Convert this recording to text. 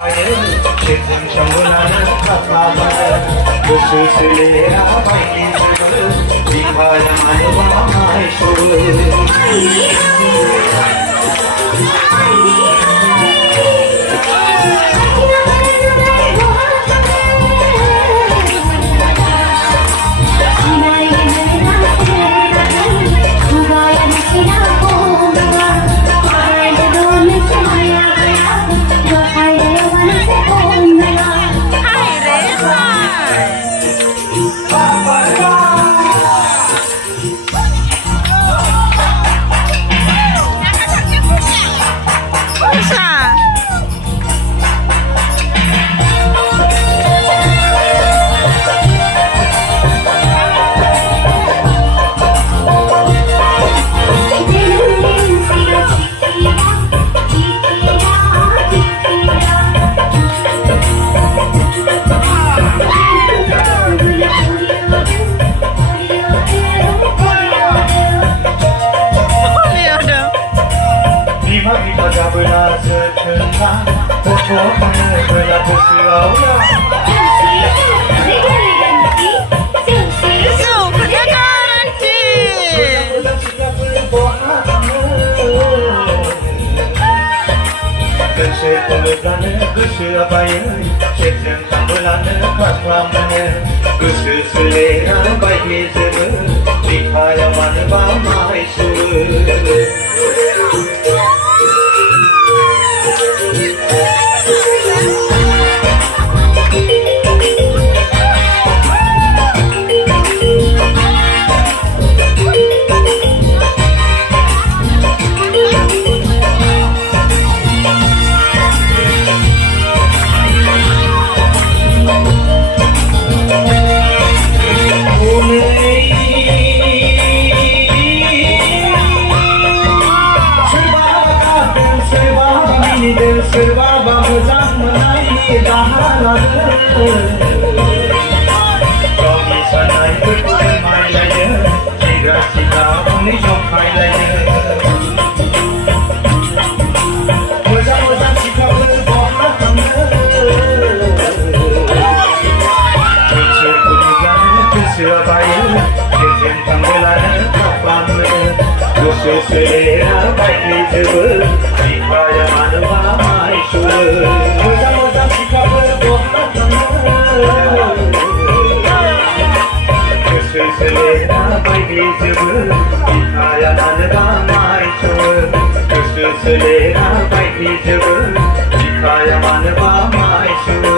Çetin çamurları katlanmadı Bu süsüyle ağabeyin sırrı Bir kahramanı bana şuru Bela sırtından Topuğunu bela pusuyorlar Kışı kulübranı, kışı abayı Çetin tambulanı, katlamanı Kışı süleyran baygizimi Bir kahramanı bağmay sürü Serba bamızan mınayı dahaladı Çoğu sanay kırpın maylayı Çiğra çiğra bunu çok paylayı Moza moza çıkabı boğatanı Kışı kulübranı kışı abayı Çetin tambulanı kapandı Kışı süleyra baygizimi Bir kahramanı bağmay şuru Moza moza çıkabı boğatanı Kışı süleyra baygizimi Bir kahramanı bağmay şuru Kışı süleyra baygizimi Bir kahramanı bağmay şuru